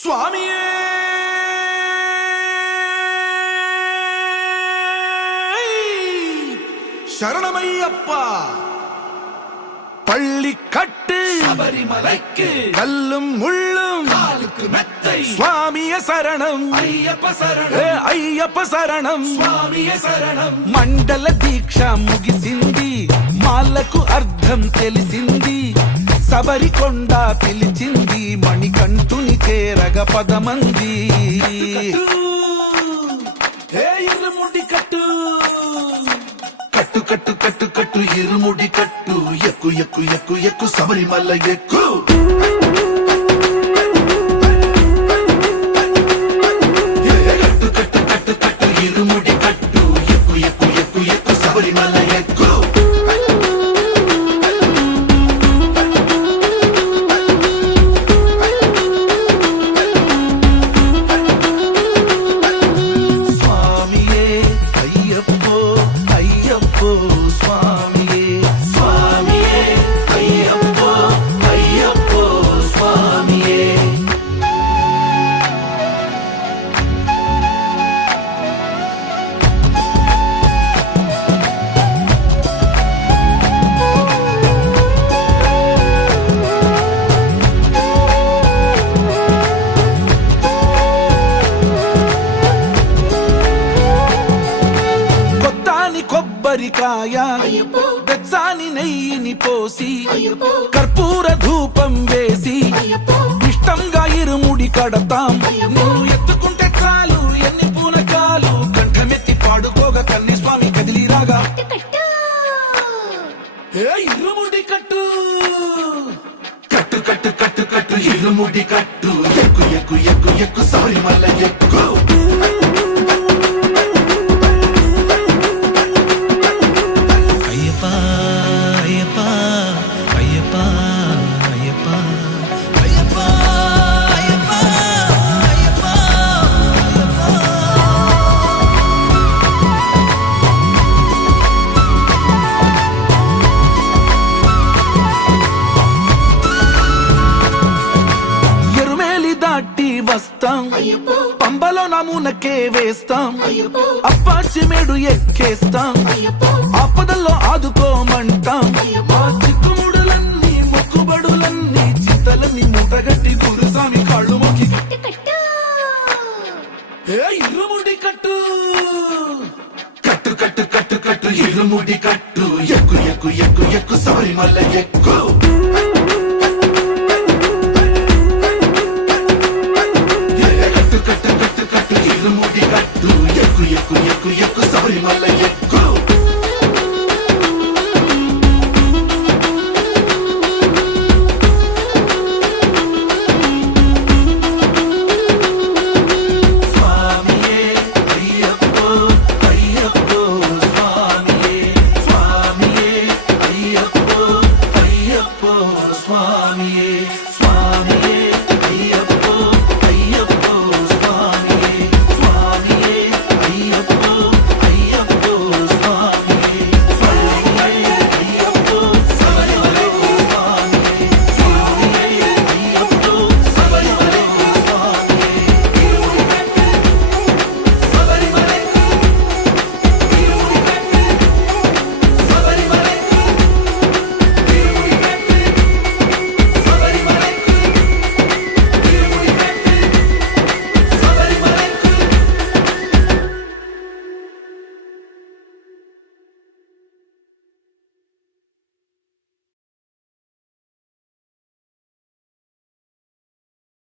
சுவாமியே சரணமையப்பா. பள்ளி கட்டு சபரிமலைக்கு கல்லும் முள்ளும் காலுக்கு மெத்தை சுவாமிய சரணம் ஐயப்ப சரணம் అయ్యప్ప శరణం స్వామియ శరణం. మండల దీక్ష ముగిసింది, మాలకు అర్థం తెలిసింది, శబరికొండ పిలిచింది, మణికంఠుని చేరగ పదమంది. ఇరుముడి కట్టు కట్టు కట్టు కట్టు కట్టు ఇరుముడి కట్టు, ఎక్కు ఎక్కు ఎక్కు ఎక్కు శబరిమల ఎక్కు. కట్టు కట్టు కట్టు కట్టు ఇరుముడి కట్టు, ఎక్కు ఎక్కు ఎక్కు ఎక్కు శబరిమల ఎక్కు. స్వామియే అయ్యప్పో అయ్యప్పో స్వామియే స్వామియే అయ్యప్పో అయ్యప్పో స్వామియే. కొత్తాని కొబ్బరికాయ వెచ్చాని నెయ్యిని పోసి కర్పూర ధూపం వేసి ఇష్టంగా ఇరుముడి కడతాం. నిన్ను ఎత్తుకుంటే చాలు ఎన్ని పూనకాలు, కంఠమెత్తి పాడుకోగా కన్ని స్వామి కదిలిరాగా. ఇరుముడి కట్టు కట్టు కట్టు కట్టు కట్టు ఇరుముడి కట్టు, ఎక్కు ఎక్కు ఎక్కు ఎక్కు శబరిమల ఎక్కు. అయ్యప్ప అయ్యప్ప అయ్యప్ప అయ్యప్ప అయ్యప్ప అయ్యప్ప అయ్యప్ప. ఎరుమేలి దాటి వస్తాం, పంబలో నమూనకే వేస్తాం, అప్పాచి మేడు ఎక్కేస్తాం, ఆపదల్లో ఆదుకోమంటాం. మా చిక్కుముడులన్నీ మొక్కుబడులన్నీ చింతలన్నీ మూటగట్టి గురుస్వామి కాళ్ళు మొక్కి ఇరుముడి కట్టు కట్టు కట్టు కట్టు కట్టు ఇరుముడి కట్టు, ఎక్కు ఎక్కు ఎక్కు ఎక్కు శబరిమల ఎక్కు.